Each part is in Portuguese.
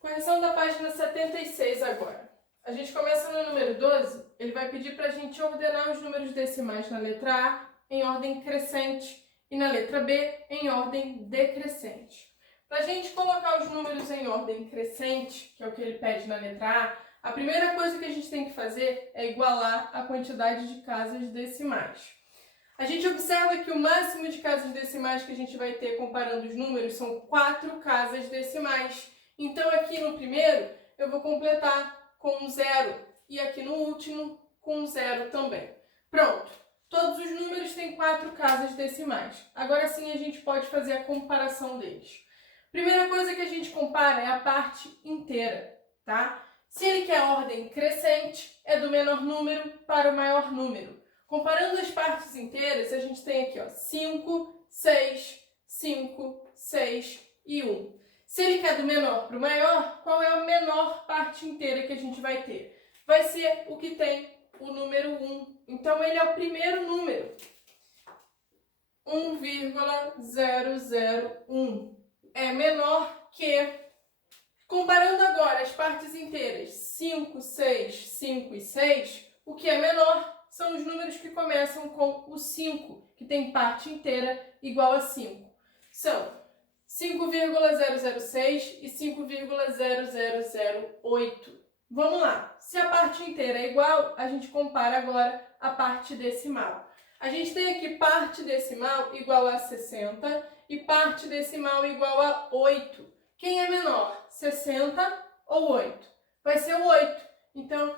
Correção da página 76 agora. A gente começa no número 12, ele vai pedir para a gente ordenar os números decimais na letra A em ordem crescente e na letra B em ordem decrescente. Para a gente colocar os números em ordem crescente, que é o que ele pede na letra A primeira coisa que a gente tem que fazer é igualar a quantidade de casas decimais. A gente observa que o máximo de casas decimais que a gente vai ter comparando os números são 4 casas decimais. Então, aqui no primeiro, eu vou completar com 0 e aqui no último com 0 também. Pronto! Todos os números têm 4 casas decimais. Agora sim a gente pode fazer a comparação deles. Primeira coisa que a gente compara é a parte inteira, tá? Se ele quer ordem crescente, é do menor número para o maior número. Comparando as partes inteiras, a gente tem aqui, ó, 5, 6, 5, 6 e 1. Se ele quer do menor para o maior, qual é a menor parte inteira que a gente vai ter? Vai ser o que tem o número 1. Então, ele é o primeiro número. 1,001. É menor que... Comparando agora as partes inteiras, 5, 6, 5 e 6, o que é menor são os números que começam com o 5, que tem parte inteira igual a 5. São 5,006 e 5,0008. Vamos lá. Se a parte inteira é igual, a gente compara agora a parte decimal. A gente tem aqui parte decimal igual a 60 e parte decimal igual a 8. Quem é menor, 60 ou 8? Vai ser o 8. Então,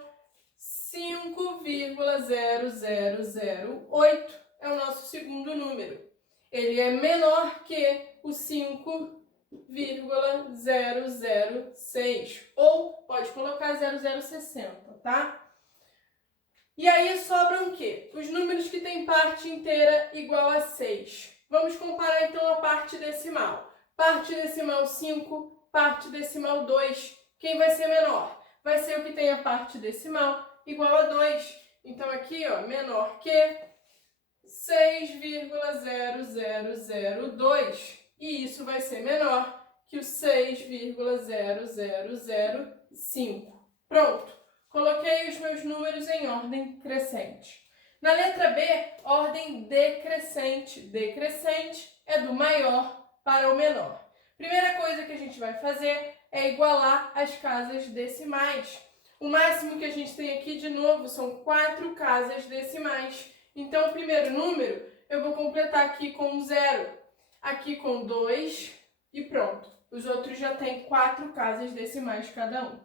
5,0008 é o nosso segundo número. Ele é menor que o 5,006, ou pode colocar 0060, tá? E aí sobram o quê? Os números que têm parte inteira igual a 6. Vamos comparar então a parte decimal. Parte decimal 5, parte decimal 2. Quem vai ser menor? Vai ser o que tem a parte decimal igual a 2. Então aqui, ó, menor que 6,0002. E isso vai ser menor que o 6,0005. Pronto. Coloquei os meus números em ordem crescente. Na letra B, ordem decrescente. Decrescente é do maior para o menor. Primeira coisa que a gente vai fazer é igualar as casas decimais. O máximo que a gente tem aqui, de novo, são 4 casas decimais. Então, o primeiro número eu vou completar aqui com 0, aqui com 2 e pronto. Os outros já têm 4 casas decimais cada um.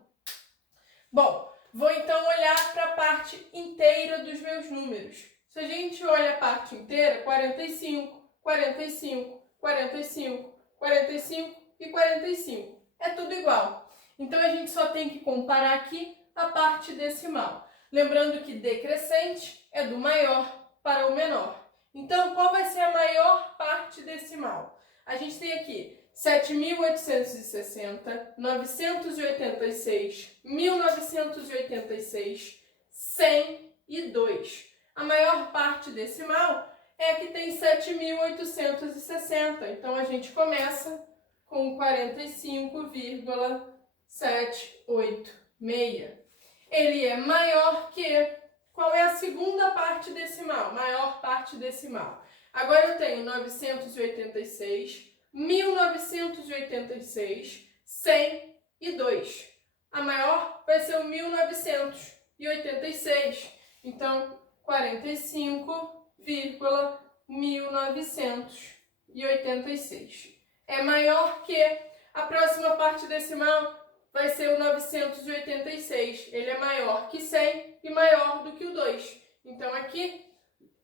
Bom, vou então olhar para a parte inteira dos meus números. Se a gente olha a parte inteira, 45, 45, 45, 45 e 45. É tudo igual. Então, a gente só tem que comparar aqui a parte decimal. Lembrando que decrescente é do maior para o menor. Então, qual vai ser a maior parte decimal? A gente tem aqui 7.860, 986, 1986, 100 e 2. A maior parte decimal é a que tem 7.860. Então, a gente começa com 45,786. Ele é maior que... Qual é a segunda parte decimal? Maior parte decimal. Agora eu tenho 986, 1986, 100 e 2. A maior vai ser o 1986. Então, 45,1986. É maior que... A próxima parte decimal vai ser o 986. Ele é maior que 100 e maior do que o 2. Então, aqui,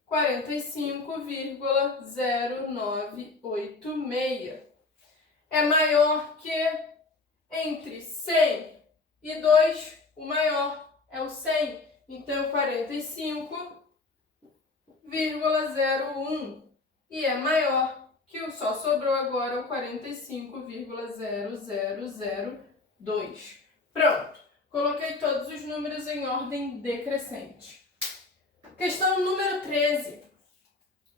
45,0986. É maior que... Entre 100 e 2, o maior é o 100. Então, 45,01. E é maior que o... Só sobrou agora o 45,0002. Pronto. Coloquei todos os números em ordem decrescente. Questão número 13.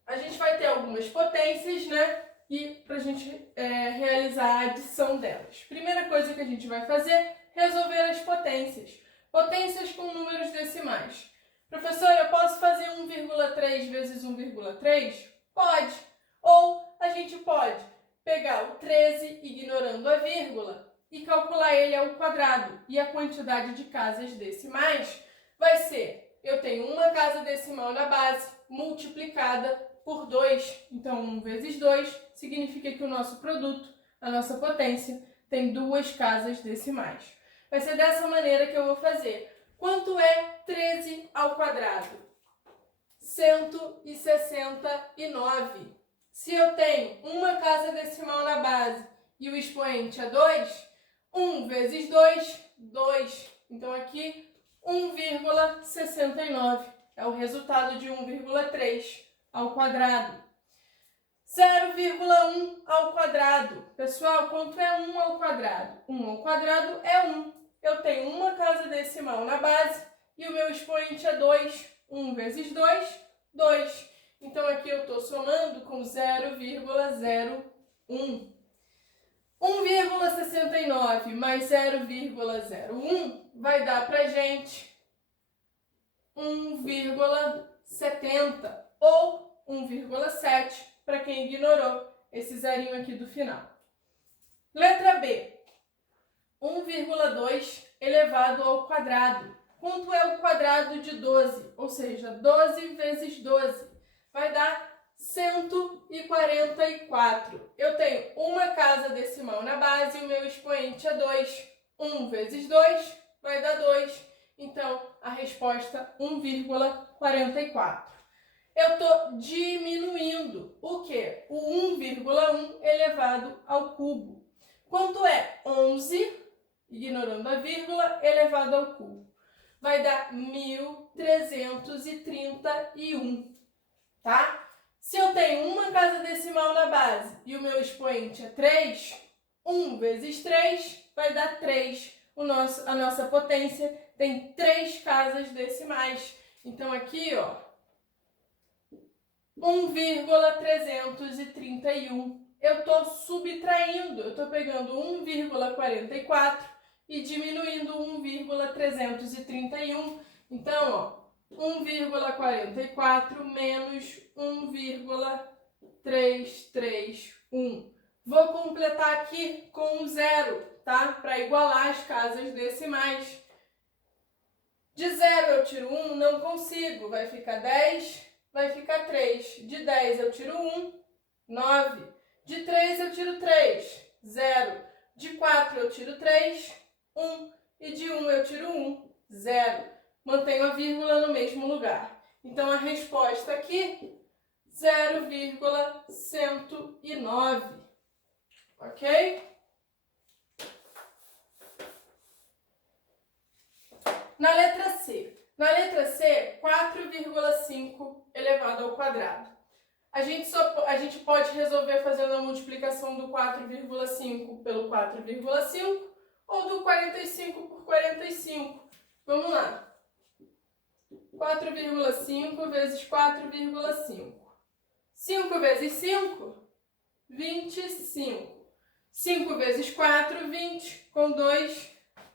A gente vai ter algumas potências, né? e para a gente realizar a adição delas. Primeira coisa que a gente vai fazer, resolver as potências. Potências com números decimais. Professor, eu posso fazer 1,3 vezes 1,3? Pode. Ou a gente pode pegar o 13, ignorando a vírgula, e calcular ele ao quadrado. E a quantidade de casas decimais vai ser, eu tenho uma casa decimal na base, multiplicada por 2. Então, 1 vezes 2 significa que o nosso produto, a nossa potência, tem 2 casas decimais. Vai ser dessa maneira que eu vou fazer. Quanto é 13 ao quadrado? 169. Se eu tenho uma casa decimal na base e o expoente é 2, 1 vezes 2, 2. Então, aqui, 1,69 é o resultado de 1,3 ao quadrado. 0,1 ao quadrado. Pessoal, quanto é 1 ao quadrado? 1 ao quadrado é 1. Eu tenho uma casa decimal na base e o meu expoente é 2. 1 vezes 2, 2. Então, aqui eu estou somando com 0,01. 1,69 mais 0,01 vai dar para a gente 1,70 ou 1,7 para quem ignorou esse zerinho aqui do final. Letra B. 1,2 elevado ao quadrado. Quanto é o quadrado de 12? Ou seja, 12 vezes 12 vai dar 144. Eu tenho uma casa decimal na base e o meu expoente é 2. 1 vezes 2 vai dar 2. Então, a resposta 1,44. Eu estou diminuindo o quê? O 1,1 elevado ao cubo. Quanto é 11, ignorando a vírgula, elevado ao cubo? Vai dar 1.331, tá? Se eu tenho uma casa decimal na base e o meu expoente é 3, 1 vezes 3 vai dar 3. A nossa potência tem 3 casas decimais. Então, aqui, ó, 1,331. Eu estou subtraindo, eu estou pegando 1,44 e diminuindo 1,331. Então, ó, 1,44 menos 1,331. Vou completar aqui com um zero, tá? Para igualar as casas decimais. De 0 eu tiro 1, não consigo. Vai ficar 10, vai ficar 3. De 10 eu tiro 1, 9. De 3 eu tiro 3, 0. De 4 eu tiro 3, 1. E de 1 eu tiro 1, 0. Mantenho a vírgula no mesmo lugar. Então, a resposta aqui, 0,109. Ok? Na letra C. Na letra C, 4,5 elevado ao quadrado. A gente pode resolver fazendo a multiplicação do 4,5 pelo 4,5 ou do 45 por 45. Vamos lá. 4,5 vezes 4,5. 5 vezes 5, 25. 5 vezes 4, 20. Com 2,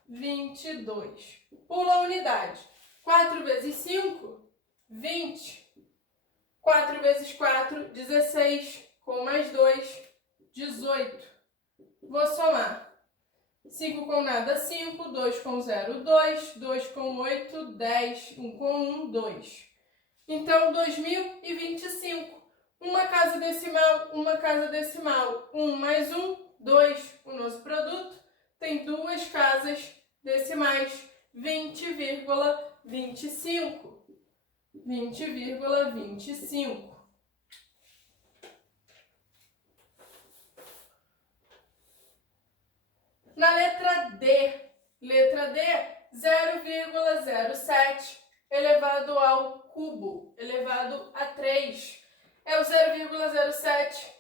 22. Pula a unidade. 4 vezes 5, 20. 4 vezes 4, 16. Com mais 2, 18. Vou somar. 5 com nada, 5. 2 com 0, 2. 2 com 8, 10. 1 com 1, 2. Então, 2025. Uma casa decimal, uma casa decimal. 1 mais 1, 2. O nosso produto tem 2 casas decimais. 20,25. 20,25. Na letra D, 0,07 elevado ao cubo, elevado a 3. É o 0,07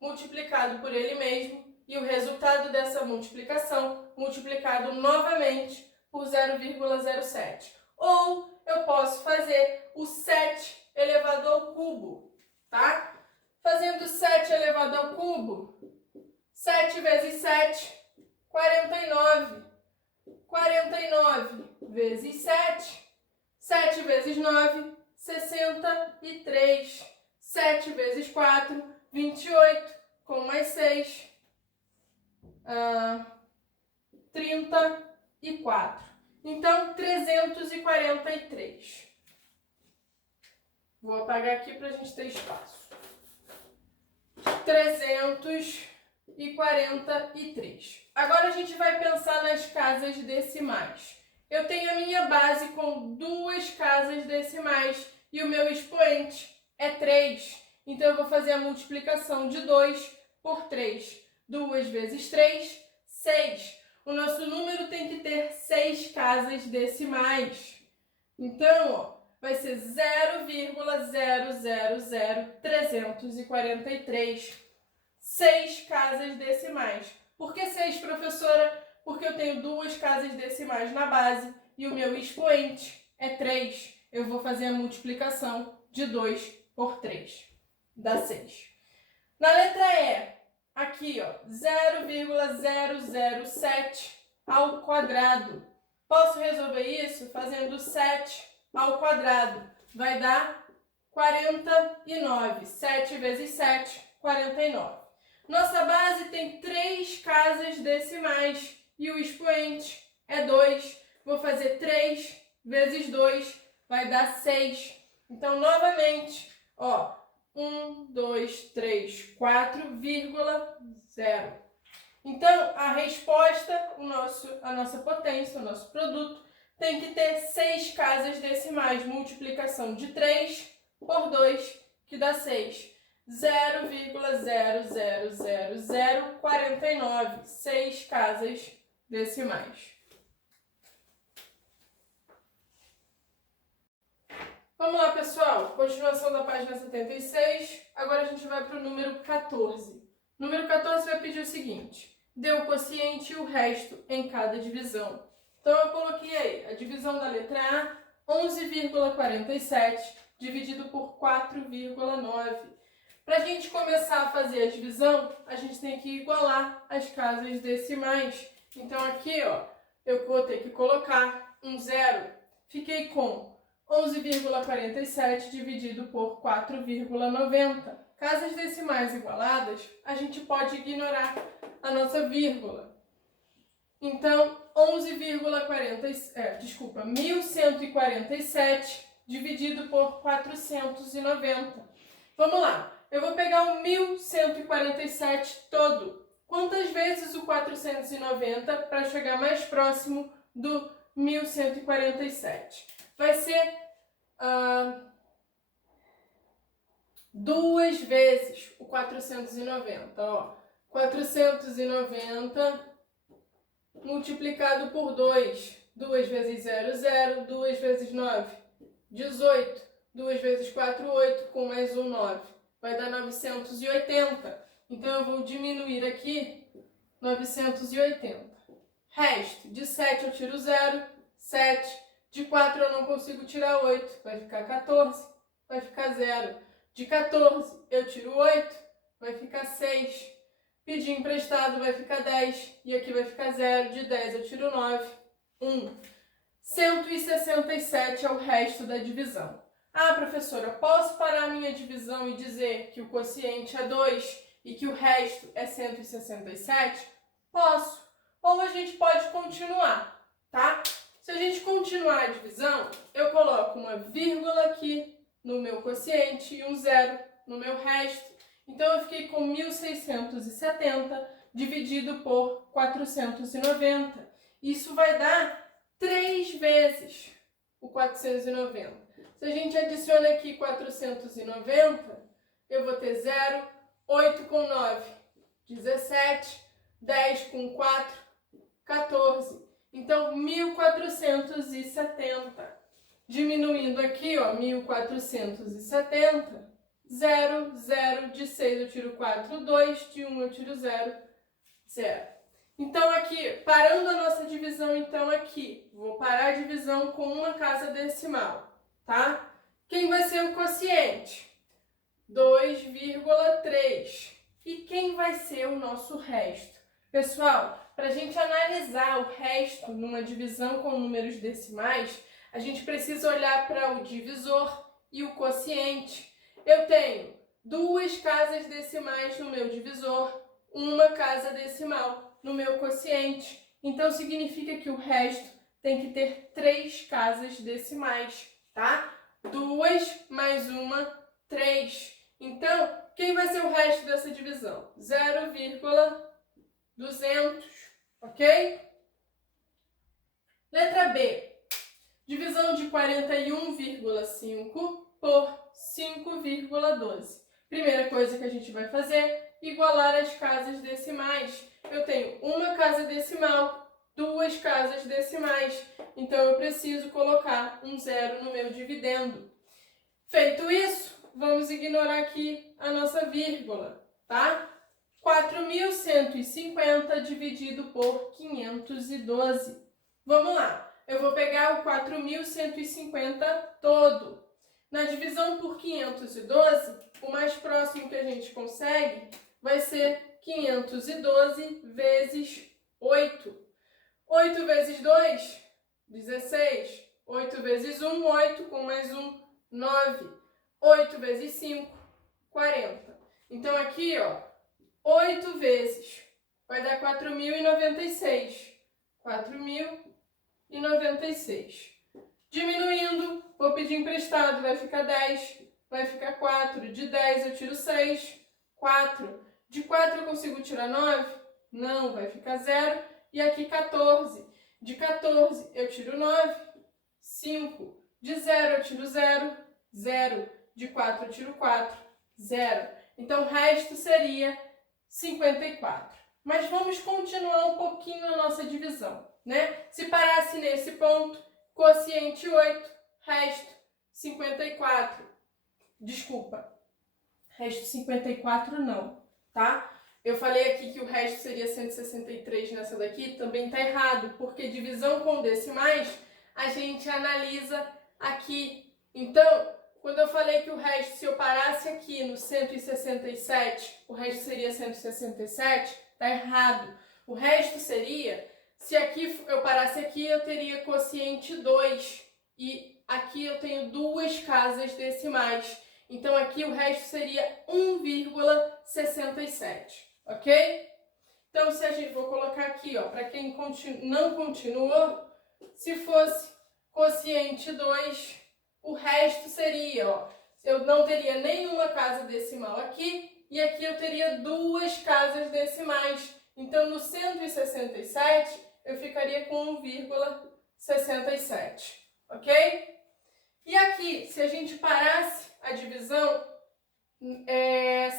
multiplicado por ele mesmo e o resultado dessa multiplicação multiplicado novamente por 0,07. Ou eu posso fazer o 7 elevado ao cubo, tá? Fazendo 7 elevado ao cubo, 7 vezes 7, 49. 49 vezes 7, 7 vezes 9, 63. 7 vezes 4, 28. Com mais 6, 34. Então, 343. Vou apagar aqui para a gente ter espaço. 343. Agora a gente vai pensar nas casas decimais. Eu tenho a minha base com 2 casas decimais e o meu expoente é 3. Então, eu vou fazer a multiplicação de 2 por 3. 2 vezes 3, 6. O nosso número tem que ter 6 casas decimais. Então, ó, vai ser 0,000343. 6 casas decimais. Por que 6, professora? Porque eu tenho 2 casas decimais na base e o meu expoente é 3. Eu vou fazer a multiplicação de 2 por 3. Dá 6. Na letra E, aqui, ó, 0,007 ao quadrado. Posso resolver isso fazendo 7 ao quadrado. Vai dar 49. 7 vezes 7, 49. Nossa base tem 3 casas decimais e o expoente é 2. Vou fazer 3 vezes 2, vai dar 6. Então, novamente, ó, 1, 2, 3, 4,0. Então, a resposta, a nossa potência, o nosso produto, tem que ter 6 casas decimais. Multiplicação de 3 por 2, que dá 6. 0,00049. 6 casas decimais. Vamos lá, pessoal. Continuação da página 76. Agora a gente vai para o número 14. Número 14 vai pedir o seguinte: dê o quociente e o resto em cada divisão. Então, eu coloquei aí a divisão da letra A, 11,47, dividido por 4,9. Para a gente começar a fazer a divisão, a gente tem que igualar as casas decimais. Então, aqui, ó, eu vou ter que colocar um zero. Fiquei com 11,47 dividido por 4,90. Casas decimais igualadas, a gente pode ignorar a nossa vírgula. Então, 1147 dividido por 490. Vamos lá, eu vou pegar o 1147 todo. Quantas vezes o 490 para chegar mais próximo do 1147? Vai ser 2 vezes o 490. Ó, 490 multiplicado por 2. 2 vezes 0, 0. 2 vezes 9, 18. 2 vezes 4, 8. Com mais um, 9. Vai dar 980. Então, eu vou diminuir aqui 980. Resto, de 7 eu tiro 0. 7. De 4 eu não consigo tirar 8. Vai ficar 14. Vai ficar 0. De 14 eu tiro 8. Vai ficar 6. Pedir emprestado vai ficar 10, e aqui vai ficar 0. De 10 eu tiro 9, 1. 167 é o resto da divisão. Ah, professora, posso parar a minha divisão e dizer que o quociente é 2 e que o resto é 167? Posso. Ou a gente pode continuar, tá? Se a gente continuar a divisão, eu coloco uma vírgula aqui no meu quociente e um 0 no meu resto. Então, eu fiquei com 1.670 dividido por 490. Isso vai dar 3 vezes o 490. Se a gente adiciona aqui 490, eu vou ter 0, 8 com 9, 17, 10 com 4, 14. Então, 1.470. Diminuindo aqui, ó, 1.470. 0, 0, de 6 eu tiro 4, 2, de 1 eu tiro 0, 0. Então, aqui, parando a nossa divisão, então, aqui, vou parar a divisão com uma casa decimal, tá? Quem vai ser o quociente? 2,3. E quem vai ser o nosso resto? Pessoal, para a gente analisar o resto numa divisão com números decimais, a gente precisa olhar para o divisor e o quociente. Eu tenho 2 casas decimais no meu divisor, 1 casa decimal no meu quociente. Então, significa que o resto tem que ter 3 casas decimais, tá? 2 mais 1, 3. Então, quem vai ser o resto dessa divisão? 0,200, ok? Letra B. Divisão de 41,5 por 5,12. Primeira coisa que a gente vai fazer, igualar as casas decimais. Eu tenho 1 casa decimal, 2 casas decimais, então eu preciso colocar um 0 no meu dividendo. Feito isso, vamos ignorar aqui a nossa vírgula, tá? 4.150 dividido por 512. Vamos lá, eu vou pegar o 4.150 todo. Na divisão por 512, o mais próximo que a gente consegue vai ser 512 vezes 8. 8 vezes 2, 16. 8 vezes 1, 8, com mais 1, 9. 8 vezes 5, 40. Então, aqui, ó, 8 vezes vai dar 4.096. 4.096. Diminuindo, vou pedir emprestado, vai ficar 10, vai ficar 4. De 10 eu tiro 6, 4. De 4 eu consigo tirar 9? Não, vai ficar 0. E aqui 14. De 14 eu tiro 9, 5. De 0 eu tiro 0, 0. De 4 eu tiro 4, 0. Então, o resto seria 54. Mas vamos continuar um pouquinho a nossa divisão, né? Se parasse nesse ponto, quociente 8, resto 54. Desculpa, resto 54 não, tá? Eu falei aqui que o resto seria 163 nessa daqui, também tá errado, porque divisão com decimais a gente analisa aqui. Então, quando eu falei que o resto, se eu parasse aqui no 167, o resto seria 167, tá errado. O resto seria, se aqui eu parasse aqui, eu teria quociente 2 e aqui eu tenho 2 casas decimais. Então, aqui o resto seria 1,67, ok? Então, se a gente vou colocar aqui, ó, para quem não continuou, se fosse quociente 2, o resto seria, ó, eu não teria nenhuma casa decimal aqui e aqui eu teria 2 casas decimais. Então, no 167, eu ficaria com 1,67, ok? E aqui, se a gente parasse a divisão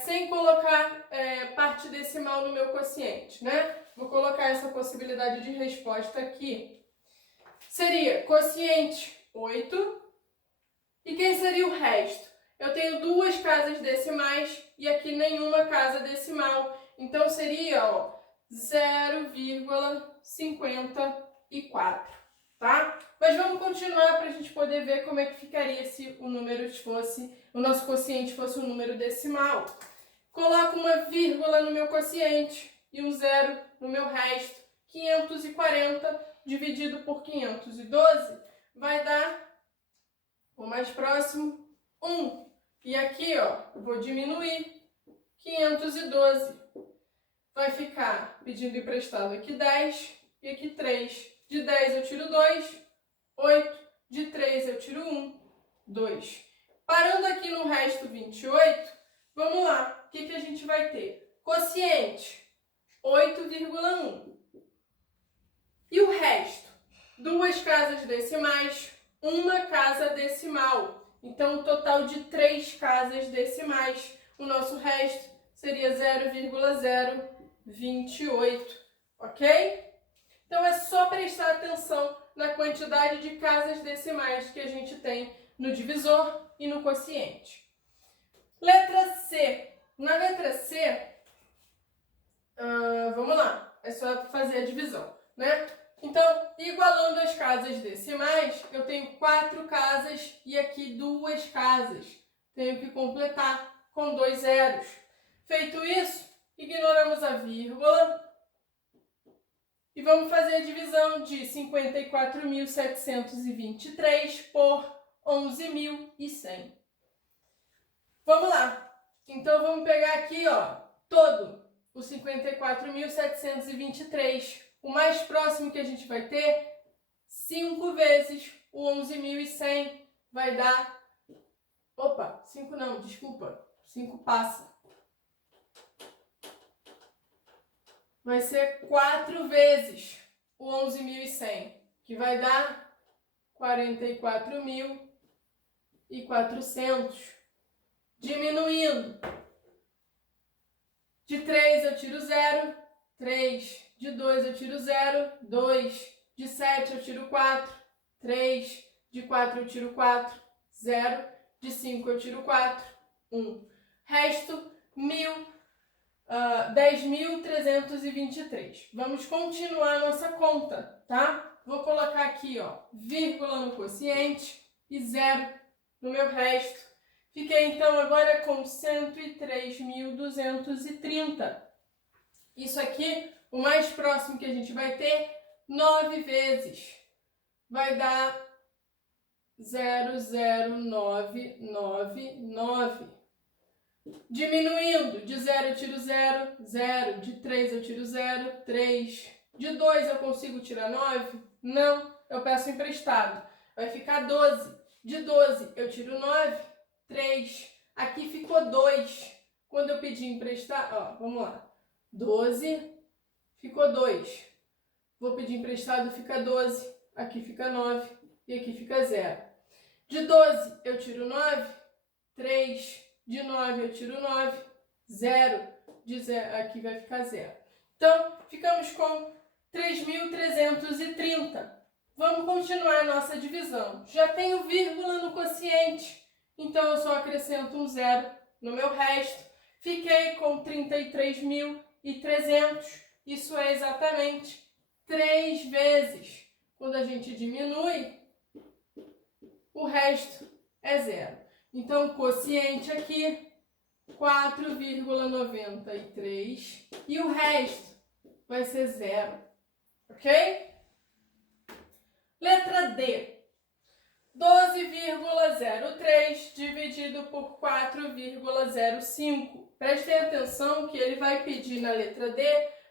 sem colocar parte decimal no meu quociente, né? Vou colocar essa possibilidade de resposta aqui. Seria quociente 8. E quem seria o resto? Eu tenho 2 casas decimais e aqui nenhuma casa decimal. Então, seria, ó, 0,54, tá? Mas vamos continuar para a gente poder ver como é que ficaria se o número fosse, o nosso quociente fosse um número decimal. Coloco uma vírgula no meu quociente e um 0 no meu resto. 540 dividido por 512 vai dar o mais próximo, 1. E aqui, ó, vou diminuir, 512. Vai ficar pedindo emprestado aqui 10 e aqui 3. De 10 eu tiro 2, 8. De 3 eu tiro 1, 2. Parando aqui no resto 28, vamos lá. O que a gente vai ter? Quociente, 8,1. E o resto? 2 casas decimais, 1 casa decimal. Então, um total de 3 casas decimais. O nosso resto seria 0,028, ok? Então, é só prestar atenção na quantidade de casas decimais que a gente tem no divisor e no quociente. Letra C. Na letra C, vamos lá, é só fazer a divisão, né? Então, igualando as casas decimais, eu tenho 4 casas e aqui 2 casas. Tenho que completar com 2 zeros. Feito isso, ignoramos a vírgula e vamos fazer a divisão de 54.723 por 11.100. Vamos lá. Então, vamos pegar aqui, ó, todo o 54.723. O mais próximo que a gente vai ter, 5 vezes o 11.100 vai dar... Opa, 5 não, desculpa. 5 passa. Vai ser 4 vezes o 11.100, que vai dar 44.400. Diminuindo. De 3 eu tiro 0, 3. De 2 eu tiro 0, 2. De 7 eu tiro 4, 3. De 4 eu tiro 4, 0. De 5 eu tiro 4, 1. Resto, 10.323. Vamos continuar a nossa conta, tá? Vou colocar aqui, ó, vírgula no quociente e 0 no meu resto. Fiquei, então, agora com 103.230. Isso aqui, o mais próximo que a gente vai ter, 9 vezes. Vai dar 00999. Diminuindo, de 0 eu tiro 0, 0. De 3 eu tiro 0, 3. De 2 eu consigo tirar 9? Não, eu peço emprestado. Vai ficar 12. De 12 eu tiro 9, 3. Aqui ficou 2. Quando eu pedi emprestado, ó, vamos lá. 12, ficou 2. Vou pedir emprestado, fica 12. Aqui fica 9 e aqui fica 0. De 12 eu tiro 9, 3. De 9 eu tiro 9, 0. De 0, aqui vai ficar 0. Então, ficamos com 3.330. Vamos continuar a nossa divisão. Já tenho vírgula no quociente, então eu só acrescento um 0 no meu resto. Fiquei com 33.300. Isso é exatamente 3 vezes. Quando a gente diminui, o resto é 0. Então, o quociente aqui, 4,93. E o resto vai ser 0. Ok? Letra D. 12,03 dividido por 4,05. Prestem atenção que ele vai pedir na letra D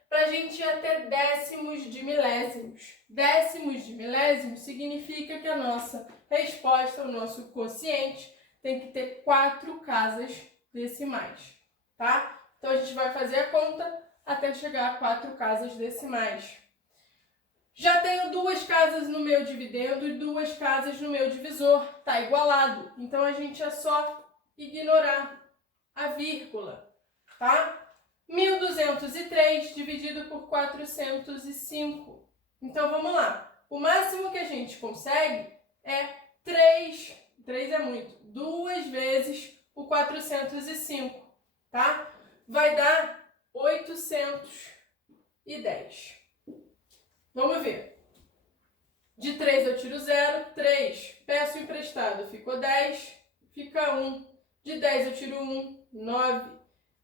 para a gente ir até décimos de milésimos. Décimos de milésimos significa que a nossa resposta, o nosso quociente, tem que ter 4 casas decimais, tá? Então, a gente vai fazer a conta até chegar a 4 casas decimais. Já tenho 2 casas no meu dividendo e 2 casas no meu divisor. Tá igualado. Então, a gente é só ignorar a vírgula, tá? 1.203 dividido por 405. Então, vamos lá. O máximo que a gente consegue é 3. 3 é muito. 2 vezes o 405, tá? Vai dar 810. Vamos ver. De 3 eu tiro 0, 3. Peço emprestado, ficou 10, fica 1. De 10 eu tiro 1, 9.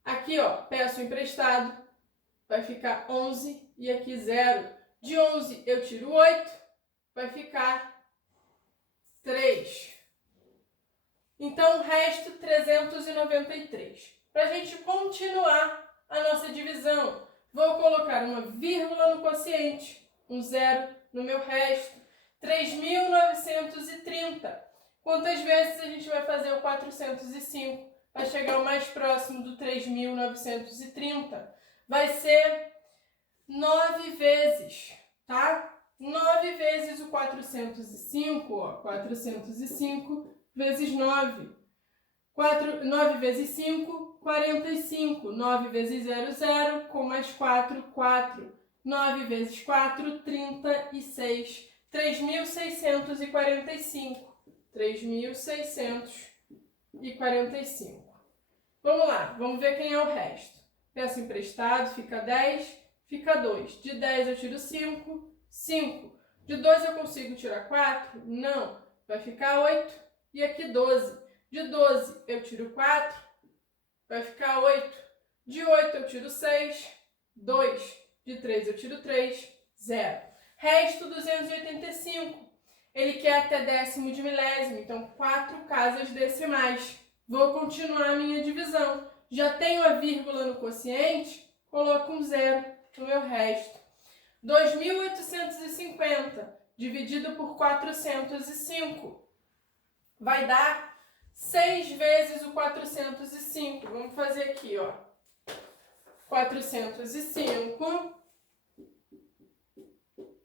Aqui, ó, peço emprestado, vai ficar 11 e aqui 0. De 11 eu tiro 8, vai ficar 3. Então, resto 393. Para a gente continuar a nossa divisão, vou colocar uma vírgula no quociente, um 0 no meu resto, 3.930. Quantas vezes a gente vai fazer o 405 para chegar o mais próximo do 3.930? Vai ser 9 vezes, tá? 9 vezes o 405, ó, 405 vezes 9. 9 vezes 5, 45. 9 vezes 0, 0, com mais 4, 4. 9 vezes 4, 36. 3.645. 3.645. Vamos lá, vamos ver quem é o resto. Peço emprestado, fica 10, fica 2. De 10 eu tiro 5, 5. De 2 eu consigo tirar 4? Não. Vai ficar 8 e aqui 12. De 12 eu tiro 4, vai ficar 8. De 8 eu tiro 6, 2. De 3 eu tiro 3, 0. Resto 285. Ele quer até décimo de milésimo, então 4 casas decimais. Vou continuar a minha divisão. Já tenho a vírgula no quociente, coloco um 0 no meu resto. 2.850 dividido por 405 vai dar 6 vezes o 405. Vamos fazer aqui, ó. 405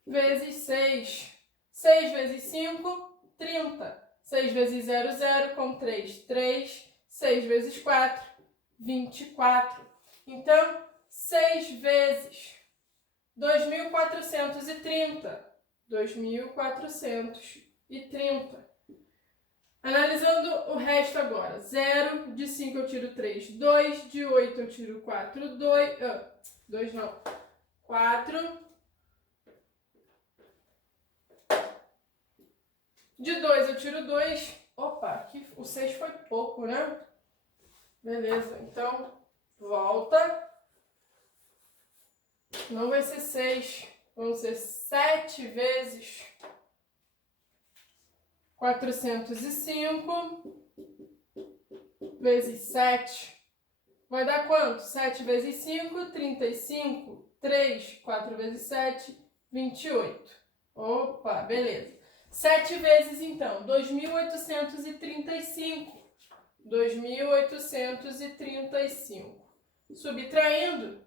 vezes 6. 6 vezes 5, 30. 6 vezes 0, 0, com 3, 3. 6 vezes 4, 24. Então, 6 vezes 2.430. 2.430. Analisando o resto agora. 0, de 5 eu tiro 3, 2. De 8 eu tiro 4, 2. 2 não. 4. De 2 eu tiro 2. Opa, aqui o 6 foi pouco, né? Beleza, então volta. Não vai ser 6, vão ser 7 vezes 405 vezes 7. Vai dar quanto? 7 vezes 5, 35. 3, 4 vezes 7, 28. Opa, beleza. 7 vezes, então, 2.835. 2.835. Subtraindo,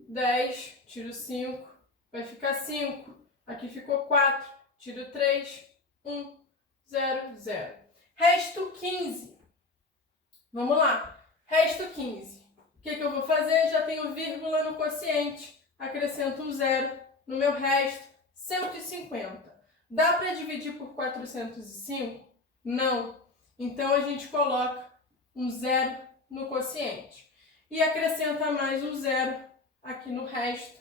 10, tiro 5, vai ficar 5. Aqui ficou 4, tiro 3, 1, 0, 0. Resto 15. Vamos lá. Resto 15. O que eu vou fazer? Já tenho vírgula no quociente. Acrescento um 0 no meu resto, 150. Dá para dividir por 405? Não. Então, a gente coloca um 0 no quociente. E acrescenta mais um 0 aqui no resto,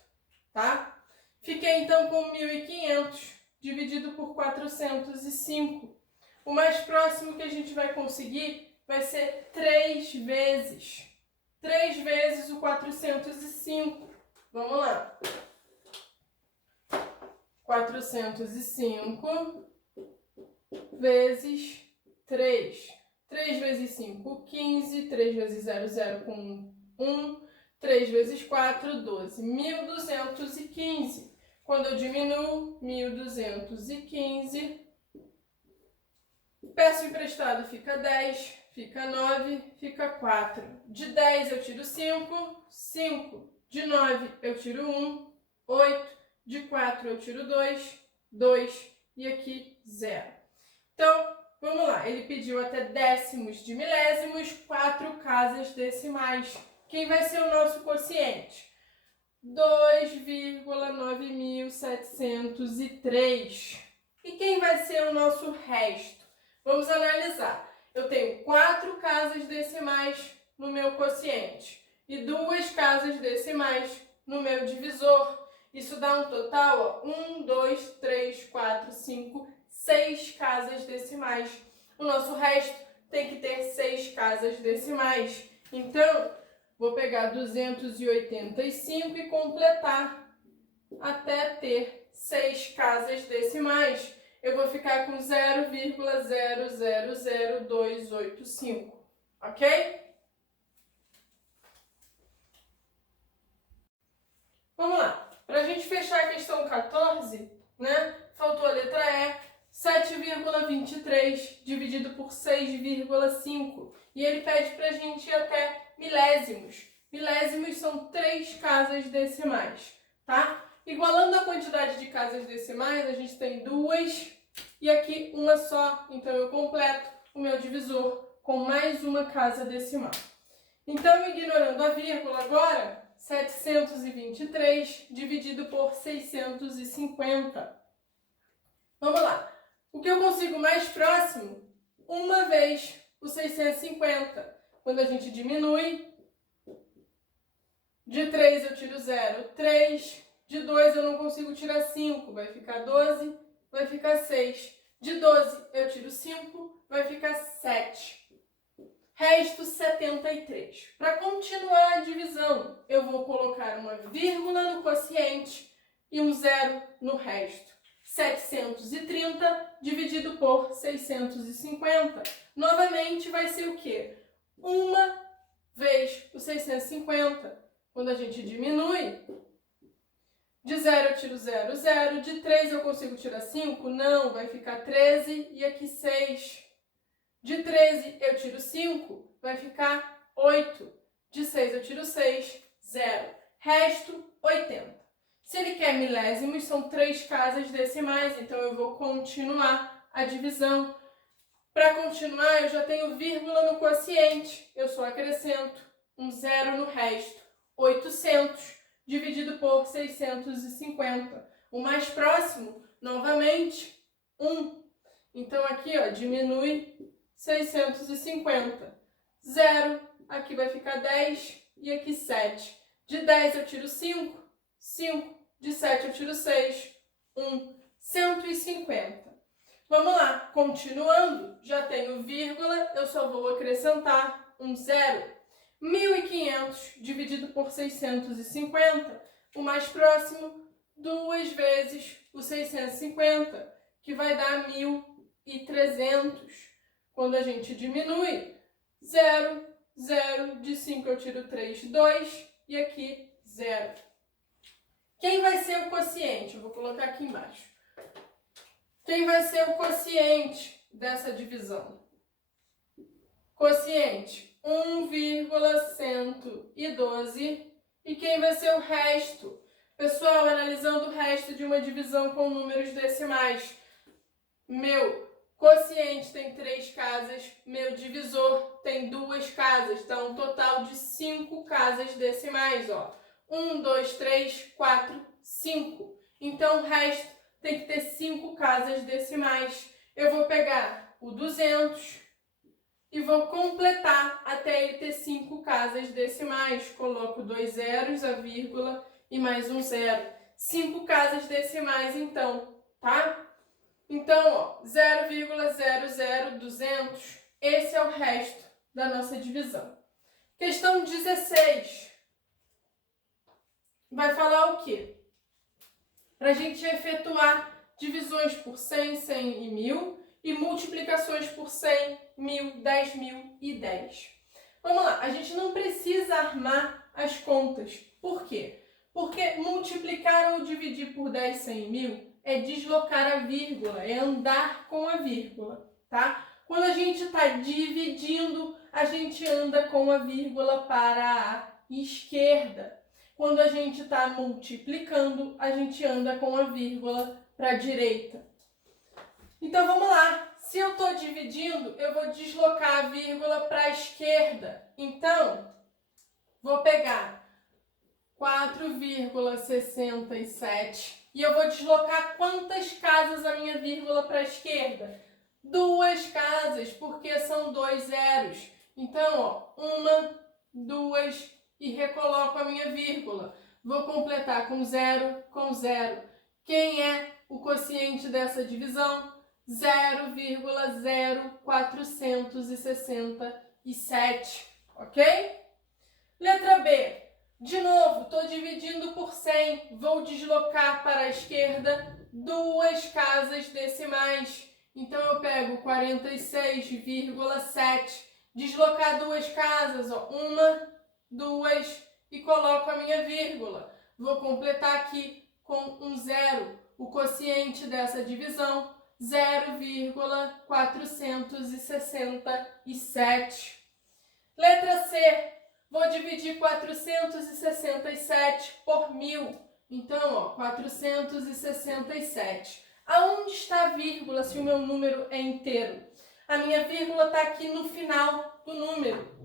tá? Fiquei, então, com 1.500 dividido por 405. O mais próximo que a gente vai conseguir vai ser 3 vezes. 3 vezes o 405. Vamos lá. 405 vezes 3. 3 vezes 5, 15. 3 vezes 0, 0 com 1. 3 vezes 4, 12. 1.215. Quando eu diminuo, 1.215. Peço emprestado, fica 10. Fica 9, fica 4. De 10 eu tiro 5. 5. De 9 eu tiro 1. 8. De 4 eu tiro 2, 2 e aqui 0. Então, vamos lá. Ele pediu até décimos de milésimos, 4 casas decimais. Quem vai ser o nosso quociente? 2,9703. E quem vai ser o nosso resto? Vamos analisar. Eu tenho 4 casas decimais no meu quociente e 2 casas decimais no meu divisor. Isso dá um total, ó, 1, 2, 3, 4, 5, 6 casas decimais. O nosso resto tem que ter 6 casas decimais. Então, vou pegar 285 e completar até ter 6 casas decimais. Eu vou ficar com 0,000285, ok? Vamos lá. Para a gente fechar a questão 14, né? Faltou a letra E, 7,23 dividido por 6,5. E ele pede para a gente ir até milésimos. Milésimos são 3 casas decimais, tá? Igualando a quantidade de casas decimais, a gente tem 2 e aqui uma só. Então, eu completo o meu divisor com mais uma casa decimal. Então, ignorando a vírgula agora, 723 dividido por 650. Vamos lá. O que eu consigo mais próximo? Uma vez o 650. Quando a gente diminui, de 3 eu tiro 0, 3. De 2 eu não consigo tirar 5, vai ficar 12, vai ficar 6. De 12 eu tiro 5, vai ficar 7. Resto 73. Para continuar a divisão, eu vou colocar uma vírgula no quociente e um zero no resto. 730 dividido por 650. Novamente vai ser o quê? 1 vezes o 650. Quando a gente diminui, de 0 eu tiro 0, 0. De 3 eu consigo tirar 5? Não, vai ficar 13 e aqui 6. De 13 eu tiro 5, vai ficar 8. De 6 eu tiro 6, 0. Resto 80. Se ele quer milésimos, são 3 casas decimais, então eu vou continuar a divisão. Para continuar, eu já tenho vírgula no quociente, eu só acrescento um 0 no resto. 800 dividido por 650. O mais próximo, novamente, 1. Então aqui, ó, diminui 650. 0, aqui vai ficar 10 e aqui 7. De 10 eu tiro 5, 5. De 7 eu tiro 6, 1. 150. Vamos lá, continuando, já tenho vírgula, eu só vou acrescentar um 0. 1.500 dividido por 650, o mais próximo, 2 vezes o 650, que vai dar 1.300. Quando a gente diminui, 0, 0, de 5 eu tiro 3, 2, e aqui 0. Quem vai ser o quociente? Eu vou colocar aqui embaixo. Quem vai ser o quociente dessa divisão? Quociente 1,112. E quem vai ser o resto? Pessoal, analisando o resto de uma divisão com números decimais. Meu quociente tem 3 casas, meu divisor tem 2 casas. Então, um total de 5 casas decimais, ó. 1, 2, 3, 4, 5. Então, o resto tem que ter 5 casas decimais. Eu vou pegar o 200 e vou completar até ele ter 5 casas decimais. Coloco 2 zeros, a vírgula e mais um 0. 5 casas decimais, então, tá? Então, ó, 0,00200. Esse é o resto da nossa divisão. Questão 16. Vai falar o quê? Para a gente efetuar divisões por 100, 100 e 1.000 e multiplicações por 100, 1.000, 10.000 e 10. Vamos lá, a gente não precisa armar as contas. Por quê? Porque multiplicar ou dividir por 10, 100 e 1.000 é deslocar a vírgula, é andar com a vírgula, tá? Quando a gente está dividindo, a gente anda com a vírgula para a esquerda. Quando a gente está multiplicando, a gente anda com a vírgula para a direita. Então, vamos lá. Se eu estou dividindo, eu vou deslocar a vírgula para a esquerda. Então, vou pegar 4,67 e eu vou deslocar quantas casas a minha vírgula para a esquerda? 2 casas, porque são 2 zeros. Então, ó, 1, 2 e recoloco a minha vírgula. Vou completar com 0, com 0. Quem é o quociente dessa divisão? 0,0467, ok? Letra B. De novo, estou dividindo por 100. Vou deslocar para a esquerda 2 casas decimais. Então, eu pego 46,7. Deslocar 2 casas, ó, 1, 2 e coloco a minha vírgula. Vou completar aqui com um 0. O quociente dessa divisão, 0,467. Letra C. Vou dividir 467 por 1.000. Então, ó, 467. Aonde está a vírgula se o meu número é inteiro? A minha vírgula está aqui no final do número.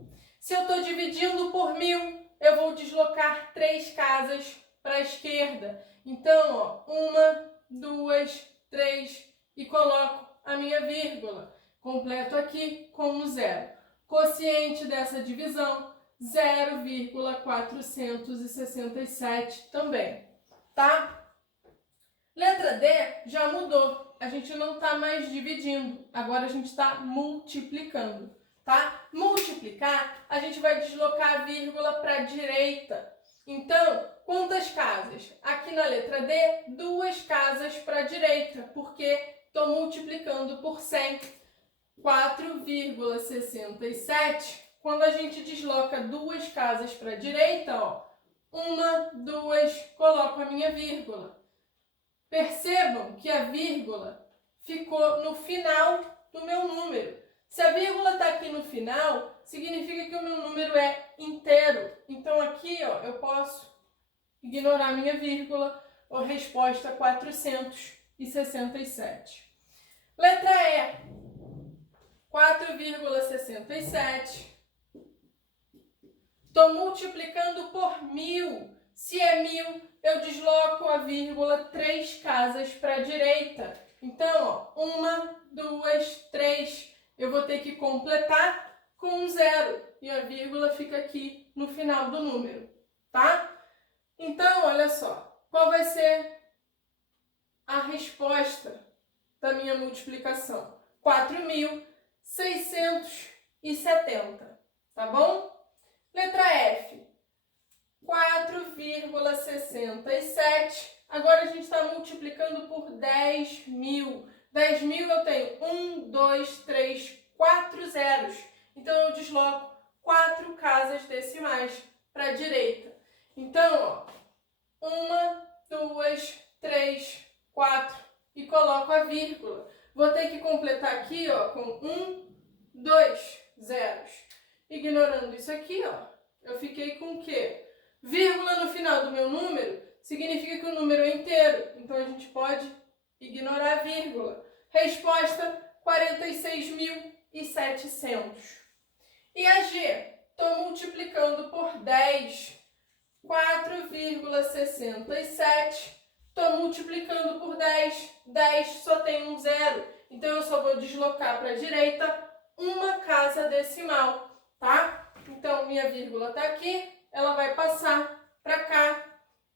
Se eu estou dividindo por 1.000, eu vou deslocar 3 casas para a esquerda. Então, ó, 1, 2, 3 e coloco a minha vírgula. Completo aqui com um 0. Quociente dessa divisão, 0,467 também, tá? Letra D já mudou. A gente não está mais dividindo, agora a gente está multiplicando, tá? tá? Multiplicar, a gente vai deslocar a vírgula para a direita. Então, quantas casas? Aqui na letra D, 2 casas para a direita, porque estou multiplicando por 100. 4,67. Quando a gente desloca 2 casas para a direita, ó, 1, 2, coloco a minha vírgula. Percebam que a vírgula ficou no final do meu número. Se a vírgula está aqui no final, significa que o meu número é inteiro. Então aqui, ó, eu posso ignorar a minha vírgula. A resposta 467. Letra E. 4,67. Estou multiplicando por 1000. Se é 1000, eu desloco a vírgula 3 casas para a direita. Então, ó, 1, 2, 3. Eu vou ter que completar com um 0. E a vírgula fica aqui no final do número, tá? Então, olha só. Qual vai ser a resposta da minha multiplicação? 4.670, tá bom? Letra F, 4,67. Agora a gente está multiplicando por 10.000. 10.000 eu tenho 1, 2, 3, 4 zeros. Então eu desloco 4 casas decimais para a direita. Então, ó, 1, 2, 3, 4 e coloco a vírgula. Vou ter que completar aqui, ó, com 1, 2 zeros. Ignorando isso aqui, ó, eu fiquei com o quê? Vírgula no final do meu número significa que o número é inteiro. Então a gente pode ignorar a vírgula. Resposta: 46.700. E a G? Estou multiplicando por 10. 4,67. Estou multiplicando por 10. 10 só tem um zero. Então eu só vou deslocar para a direita uma casa decimal, tá? Então minha vírgula está aqui, ela vai passar para cá.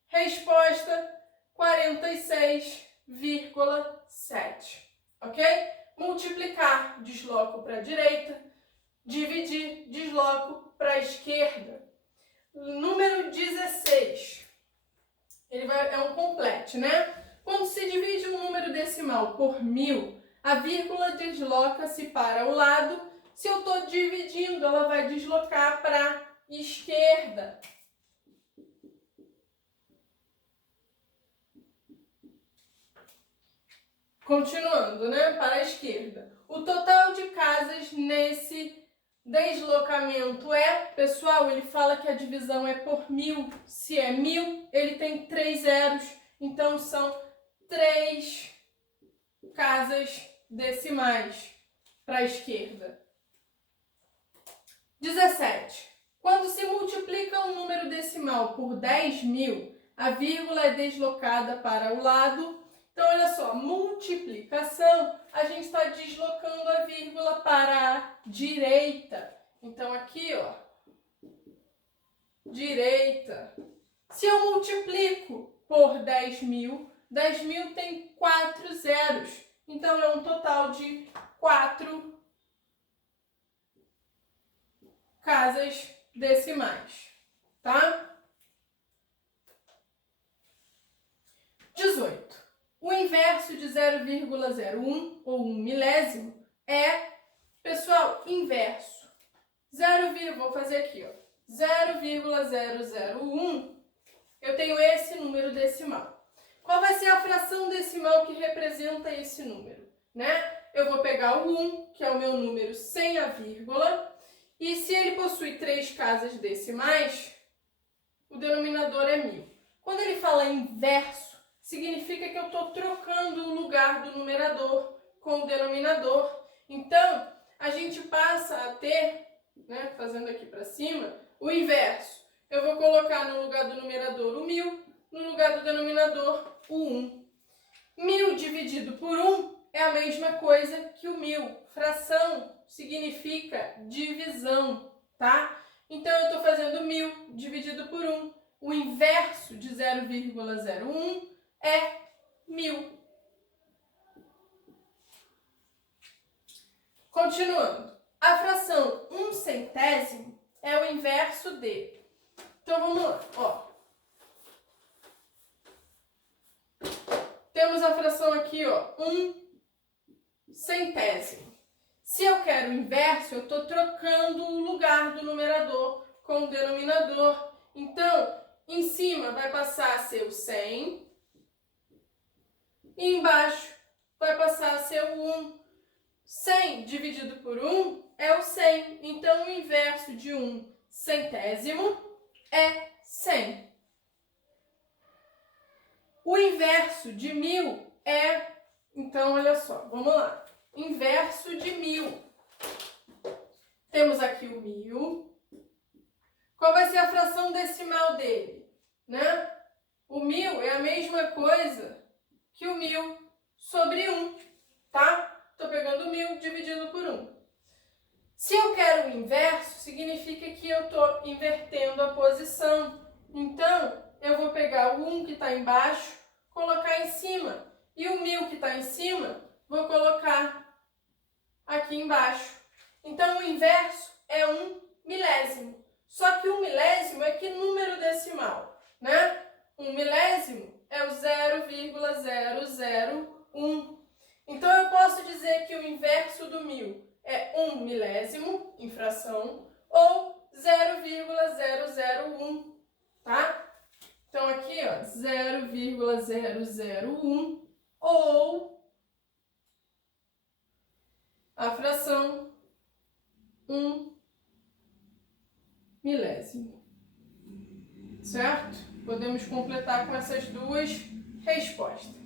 Resposta: 46,7. Ok? Multiplicar, desloco para a direita. Dividir, desloco para a esquerda. Número 16. É um complete, né? Quando se divide um número decimal por 1000, a vírgula desloca-se para o lado. Se eu estou dividindo, ela vai deslocar para a esquerda. Continuando, né? Para a esquerda. O total de casas nesse deslocamento é, pessoal, ele fala que a divisão é por 1000. Se é 1000, ele tem 3 zeros. Então, são 3 casas decimais para a esquerda. 17. Quando se multiplica um número decimal por 10.000, a vírgula é deslocada para o lado. Então, olha só, multiplicação, a gente está deslocando a vírgula para a direita. Então, aqui, ó, direita. Se eu multiplico por 10.000, 10.000 tem 4 zeros. Então, é um total de 4 casas decimais, tá? 18. O inverso de 0,01 ou 1 milésimo é, pessoal, inverso. Vou fazer aqui, ó. 0,001, eu tenho esse número decimal. Qual vai ser a fração decimal que representa esse número, né? Eu vou pegar o 1, que é o meu número sem a vírgula, e se ele possui 3 casas decimais, o denominador é 1000. Quando ele fala inverso, significa que eu estou trocando o lugar do numerador com o denominador. Então, a gente passa a ter, né, fazendo aqui para cima, o inverso. Eu vou colocar no lugar do numerador o 1000, no lugar do denominador o 1. 1000 dividido por 1 é a mesma coisa que o 1000. Fração significa divisão, tá? Então, eu estou fazendo 1000 dividido por 1. O inverso de 0,01 é 1000. Continuando. A fração 1/100 é o inverso de. Então vamos lá, ó. Temos a fração aqui, ó, 1/100. Se eu quero o inverso, eu estou trocando o lugar do numerador com o denominador. Então, em cima vai passar a ser o 100 e embaixo vai passar a ser o 1. 100 dividido por 1 é o 100. Então, o inverso de 1/100 é 100. O inverso de 1000 é... Então, olha só, vamos lá. Inverso de 1000. Temos aqui o 1000. Qual vai ser a fração decimal dele? Né? O 1000 é a mesma coisa que o 1000 sobre 1, tá? Estou pegando 1000 dividido por 1. Se eu quero o inverso, significa que eu estou invertendo a posição. Então, eu vou pegar o 1 que está embaixo, colocar em cima. E o 1000 que está em cima, vou colocar aqui embaixo. Então, o inverso é 1/1000. Só que 1/1000 é que número decimal, né? 1/1000 é o 0,001. Então, eu posso dizer que o inverso do 1000 é 1/1000 em fração ou 0,001, tá? Então, aqui, ó, 0,001 ou a fração 1/1000. Certo? Podemos completar com essas duas respostas.